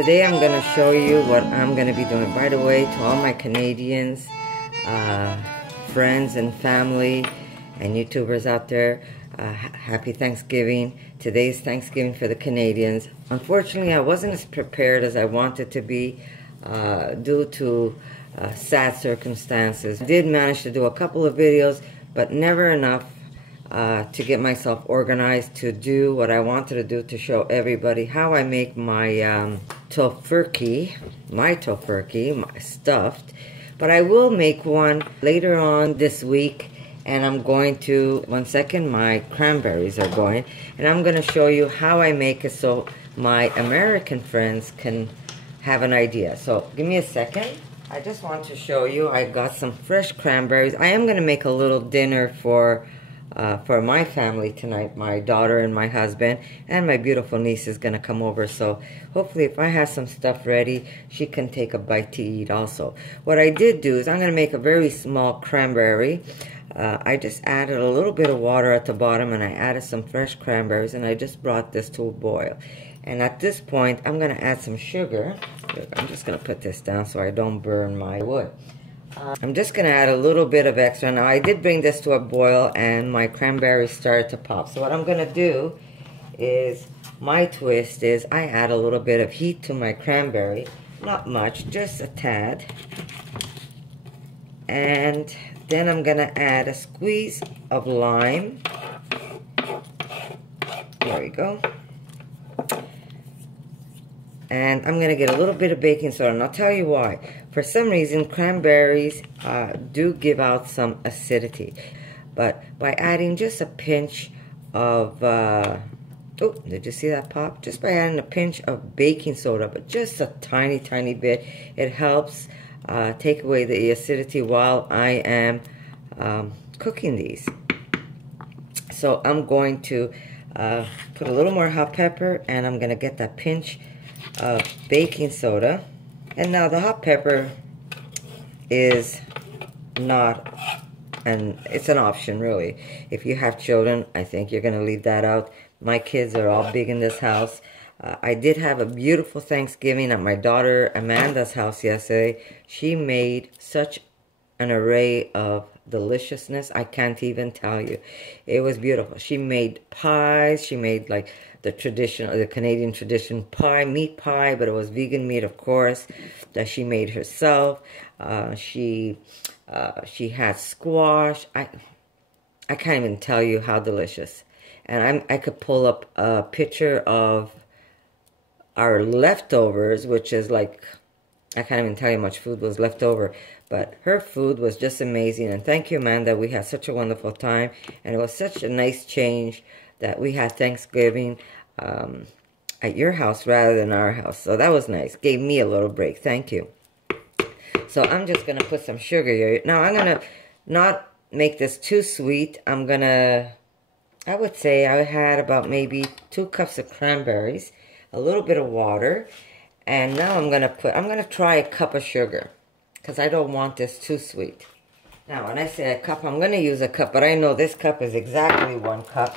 Today I'm going to show you what I'm going to be doing. By the way, to all my Canadians, friends and family and YouTubers out there, happy Thanksgiving. Today's Thanksgiving for the Canadians. Unfortunately, I wasn't as prepared as I wanted to be due to sad circumstances. I did manage to do a couple of videos, but never enough to get myself organized to do what I wanted to do, to show everybody how I make my tofurkey, my stuffed. But I will make one later on this week, and I'm going to, one second, my cranberries are going, and I'm going to show you how I make it so my American friends can have an idea. So give me a second. I just want to show you, I got some fresh cranberries. I am going to make a little dinner for my family tonight. My daughter and my husband and my beautiful niece is going to come over, so hopefully if I have some stuff ready, she can take a bite to eat also. What I did do is I'm going to make a very small cranberry. I just added a little bit of water at the bottom, and I added some fresh cranberries, and I just brought this to a boil. And at this point, I'm going to add some sugar. I'm just going to put this down so I don't burn my wood. I'm just going to add a little bit of extra. Now, I did bring this to a boil, and my cranberries started to pop. So what I'm going to do is, my twist is, I add a little bit of heat to my cranberry. Not much, just a tad. And then I'm going to add a squeeze of lime. There we go. And I'm going to get a little bit of baking soda, and I'll tell you why. For some reason, cranberries do give out some acidity. But by adding just a pinch of, oh, did you see that pop? Just by adding a pinch of baking soda, but just a tiny, tiny bit, it helps take away the acidity while I am cooking these. So I'm going to put a little more hot pepper, and I'm going to get that pinch of baking soda. And now the hot pepper is not it's an option, really. If you have children, I think you're going to leave that out. My kids are all big in this house. I did have a beautiful Thanksgiving at my daughter Amanda's house yesterday. She made such an array of deliciousness, I can't even tell you. It was beautiful. She made pies. She made like the traditional, the Canadian tradition pie, meat pie, but it was vegan meat, of course, that she made herself. She had squash. I can't even tell you how delicious. And I could pull up a picture of our leftovers, which is like, I can't even tell you how much food was left over. But her food was just amazing. And thank you, Amanda. We had such a wonderful time. And it was such a nice change that we had Thanksgiving at your house rather than our house. So that was nice. Gave me a little break. Thank you. So I'm just going to put some sugar here. Now I'm going to not make this too sweet. I'm going to, I would say I had about maybe 2 cups of cranberries, a little bit of water. And now I'm going to try a cup of sugar, because I don't want this too sweet. Now, when I say a cup, I'm going to use a cup, but I know this cup is exactly 1 cup.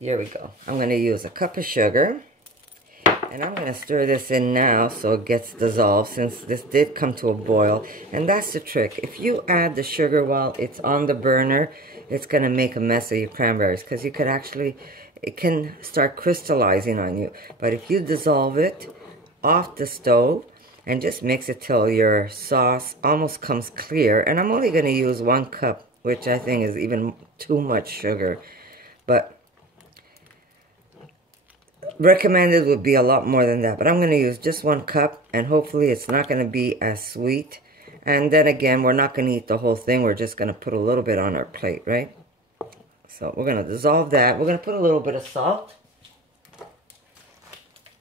Here we go. I'm going to use a cup of sugar, and I'm going to stir this in now so it gets dissolved, since this did come to a boil. And that's the trick. If you add the sugar while it's on the burner, it's going to make a mess of your cranberries, because you could actually, it can start crystallizing on you. But if you dissolve it off the stove, and just mix it till your sauce almost comes clear. And I'm only going to use 1 cup, which I think is even too much sugar. But recommended would be a lot more than that. But I'm going to use just 1 cup, and hopefully it's not going to be as sweet. And then again, we're not going to eat the whole thing. We're just going to put a little bit on our plate, right? So we're going to dissolve that. We're going to put a little bit of salt.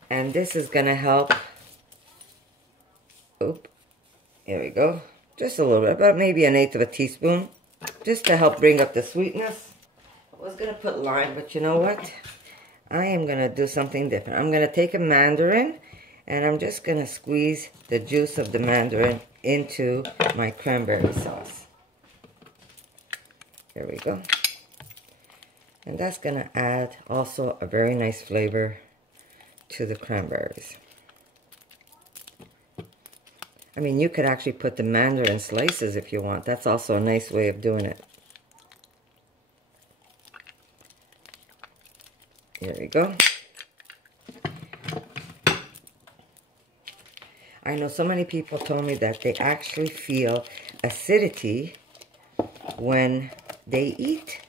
And this is going to help. Oop, here we go. Just a little bit, about maybe 1/8 of a teaspoon, just to help bring up the sweetness. I was going to put lime, but you know what? I am going to do something different. I'm going to take a mandarin, and I'm just going to squeeze the juice of the mandarin into my cranberry sauce. There we go. And that's going to add also a very nice flavor to the cranberries. I mean, you could actually put the mandarin slices if you want. That's also a nice way of doing it. Here we go. I know so many people told me that they actually feel acidity when they eat,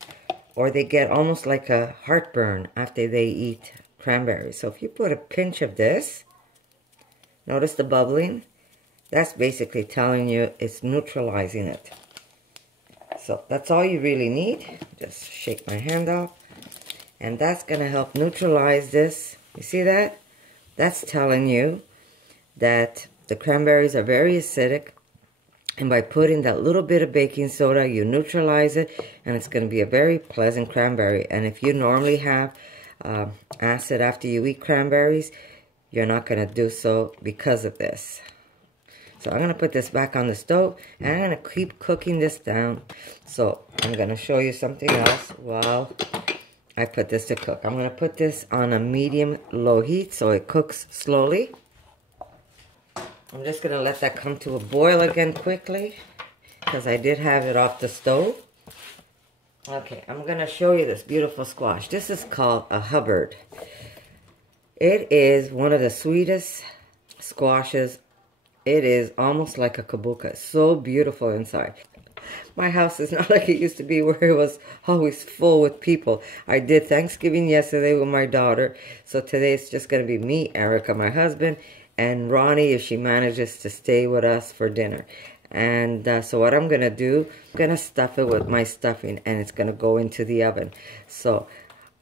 or they get almost like a heartburn after they eat cranberries. So if you put a pinch of this, notice the bubbling? That's basically telling you it's neutralizing it. So that's all you really need. Just shake my hand off. And that's going to help neutralize this. You see that? That's telling you that the cranberries are very acidic. And by putting that little bit of baking soda, you neutralize it. And it's going to be a very pleasant cranberry. And if you normally have acid after you eat cranberries, you're not going to do so because of this. So I'm going to put this back on the stove, and I'm going to keep cooking this down. So I'm going to show you something else while I put this to cook. I'm going to put this on a medium-low heat so it cooks slowly. I'm just going to let that come to a boil again quickly, because I did have it off the stove. Okay, I'm going to show you this beautiful squash. This is called a Hubbard. It is one of the sweetest squashes. It is almost like a kabuka. So beautiful inside. My house is not like it used to be, where it was always full with people. I did Thanksgiving yesterday with my daughter. So today it's just going to be me, Erica, my husband, and Ronnie if she manages to stay with us for dinner. And so what I'm going to do, I'm going to stuff it with my stuffing, and it's going to go into the oven. So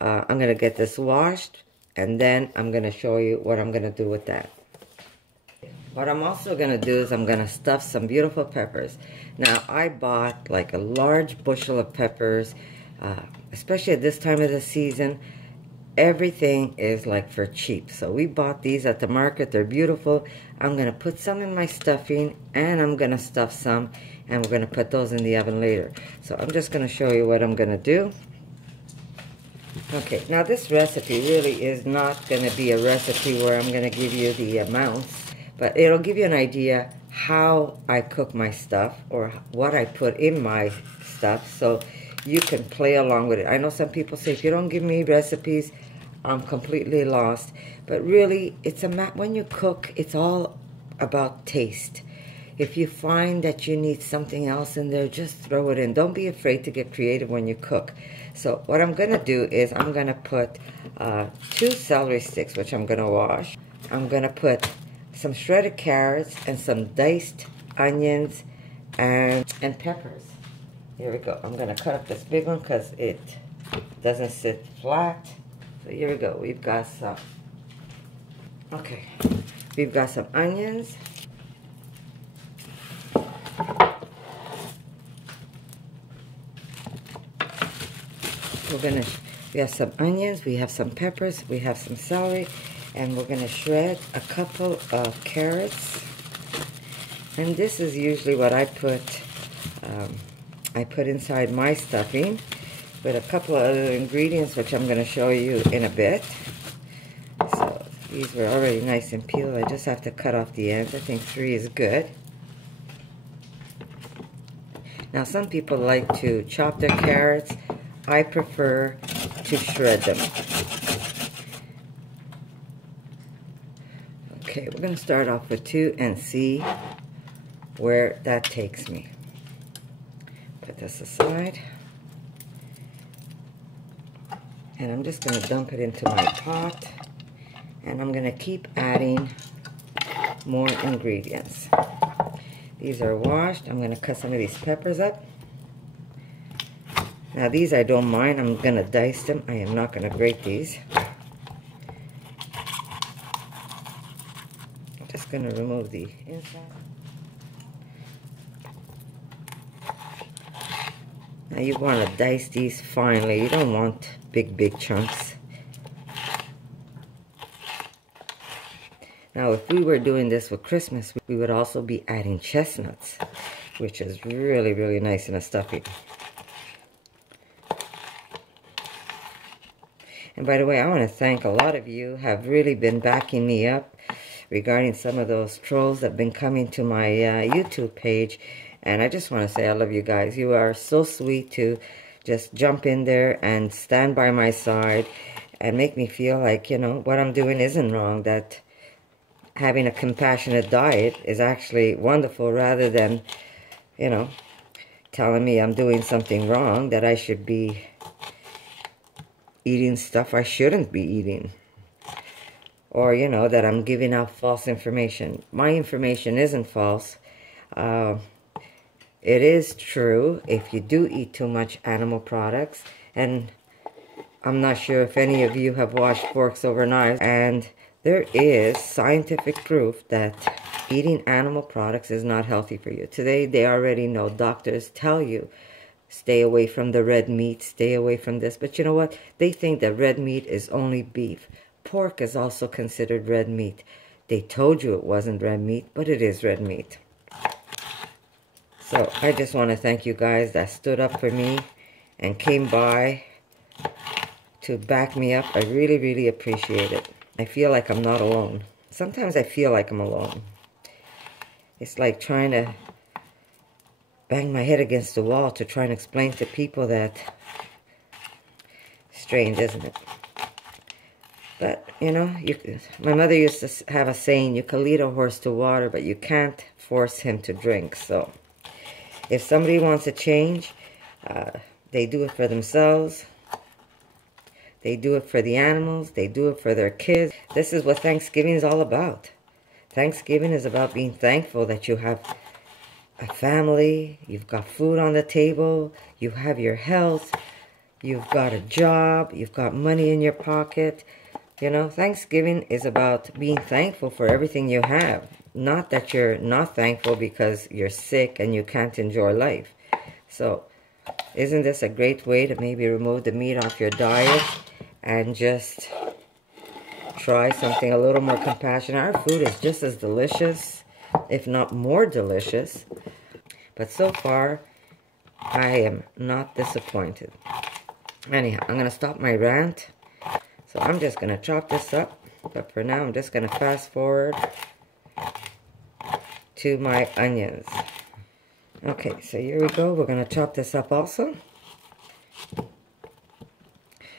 I'm going to get this washed, and then I'm going to show you what I'm going to do with that. What I'm also going to do is I'm going to stuff some beautiful peppers. Now, I bought like a large bushel of peppers, especially at this time of the season. Everything is like for cheap. So we bought these at the market. They're beautiful. I'm going to put some in my stuffing, and I'm going to stuff some, and we're going to put those in the oven later. So I'm just going to show you what I'm going to do. Okay, now this recipe really is not going to be a recipe where I'm going to give you the amounts. But it'll give you an idea how I cook my stuff, or what I put in my stuff, so you can play along with it. I know some people say, if you don't give me recipes, I'm completely lost. But really, it's when you cook, it's all about taste. If you find that you need something else in there, just throw it in. Don't be afraid to get creative when you cook. So what I'm going to do is I'm going to put 2 celery sticks, which I'm going to wash. I'm going to put some shredded carrots and some diced onions and peppers. Here we go. I'm going to cut up this big one because it doesn't sit flat. So here we go. We've got some. Okay. We've got some onions. We have some onions, we have some peppers, we have some celery, and we're going to shred a couple of carrots. And this is usually what I put inside my stuffing, with a couple of other ingredients which I'm going to show you in a bit. So these were already nice and peeled. I just have to cut off the ends. I think 3 is good. Now some people like to chop their carrots. I prefer to shred them. Okay, we're going to start off with 2 and see where that takes me. Put this aside. And I'm just going to dump it into my pot. And I'm going to keep adding more ingredients. These are washed. I'm going to cut some of these peppers up. Now these I don't mind. I'm going to dice them. I am not going to grate these. I'm just going to remove the inside. Now you want to dice these finely. You don't want big chunks. Now if we were doing this for Christmas, we would also be adding chestnuts, which is really nice in a stuffing. And by the way, I want to thank a lot of you have really been backing me up regarding some of those trolls that have been coming to my YouTube page. And I just want to say I love you guys. You are so sweet to just jump in there and stand by my side and make me feel like, you know, what I'm doing isn't wrong, that having a compassionate diet is actually wonderful, rather than, you know, telling me I'm doing something wrong, that I should be eating stuff I shouldn't be eating. Or, you know, that I'm giving out false information. My information isn't false. It is true if you do eat too much animal products. And I'm not sure if any of you have watched Forks Over Knives. And there is scientific proof that eating animal products is not healthy for you. Today, they already know. Doctors tell you, stay away from the red meat, stay away from this. But you know what? They think that red meat is only beef. Pork is also considered red meat. They told you it wasn't red meat, but it is red meat. So I just want to thank you guys that stood up for me and came by to back me up. I really, really appreciate it. I feel like I'm not alone. Sometimes I feel like I'm alone. It's like trying to bang my head against the wall to try and explain to people that. Strange, isn't it? But, you know, my mother used to have a saying, you can lead a horse to water, but you can't force him to drink. So, if somebody wants to change, they do it for themselves. They do it for the animals. They do it for their kids. This is what Thanksgiving is all about. Thanksgiving is about being thankful that you have a family, you've got food on the table, you have your health, you've got a job, you've got money in your pocket. You know, Thanksgiving is about being thankful for everything you have. Not that you're not thankful because you're sick and you can't enjoy life. So, isn't this a great way to maybe remove the meat off your diet and just try something a little more compassionate? Our food is just as delicious, if not more delicious. But so far, I am not disappointed. Anyhow, I'm going to stop my rant. So I'm just going to chop this up. But for now, I'm just going to fast forward to my onions. Okay, so here we go. We're going to chop this up also.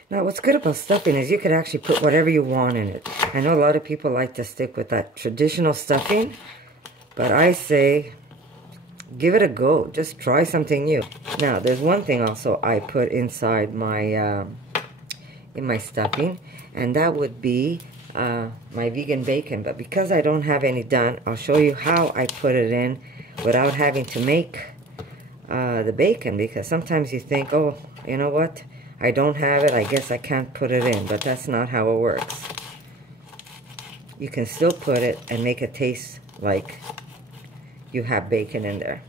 Now, what's good about stuffing is you could actually put whatever you want in it. I know a lot of people like to stick with that traditional stuffing, but I say, give it a go. Just try something new. Now, there's one thing also I put inside my in my stuffing, and that would be my vegan bacon. But because I don't have any done, I'll show you how I put it in without having to make the bacon, because sometimes you think, oh, you know what, I don't have it, I guess I can't put it in. But that's not how it works. You can still put it and make it taste like you have bacon in there.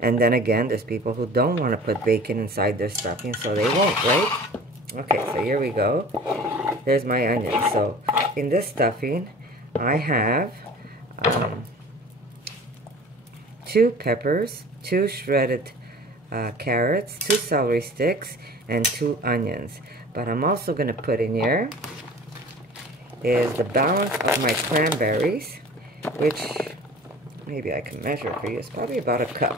And then again, there's people who don't want to put bacon inside their stuffing, so they won't, right? Okay, so here we go. There's my onion. So in this stuffing, I have 2 peppers, 2 shredded carrots, 2 celery sticks, and 2 onions. But I'm also going to put in here is the balance of my cranberries, which maybe I can measure for you. It's probably about a cup.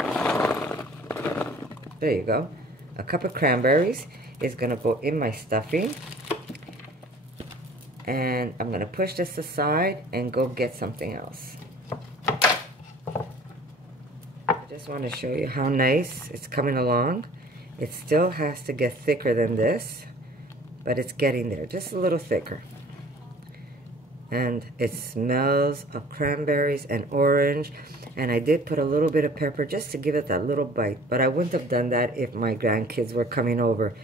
There you go. A cup of cranberries is going to go in my stuffing. And I'm going to push this aside and go get something else. I just want to show you how nice it's coming along. It still has to get thicker than this, but it's getting there, just a little thicker. And it smells of cranberries and orange. And I did put a little bit of pepper just to give it that little bite. But I wouldn't have done that if my grandkids were coming over.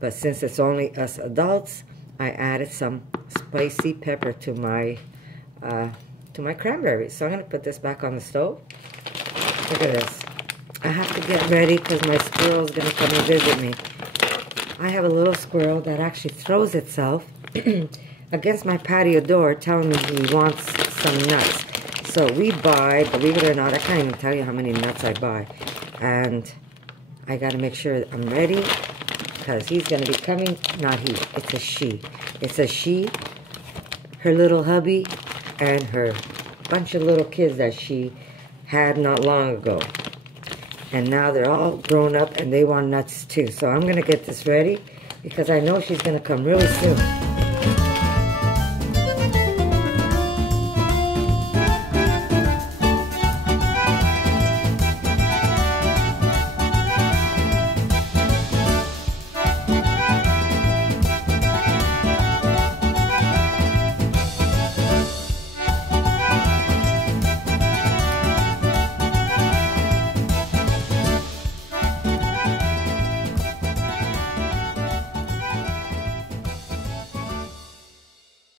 But since it's only us adults, I added some spicy pepper to my cranberries. So I'm going to put this back on the stove. Look at this. I have to get ready because my squirrel is going to come and visit me. I have a little squirrel that actually throws itself against my patio door telling me he wants some nuts. So we buy, believe it or not, I can't even tell you how many nuts I buy. And I got to make sure I'm ready because he's going to be coming, not he, it's a she. It's a she, her little hubby, and her bunch of little kids that she had not long ago. And now they're all grown up and they want nuts too. So I'm going to get this ready because I know she's going to come really soon.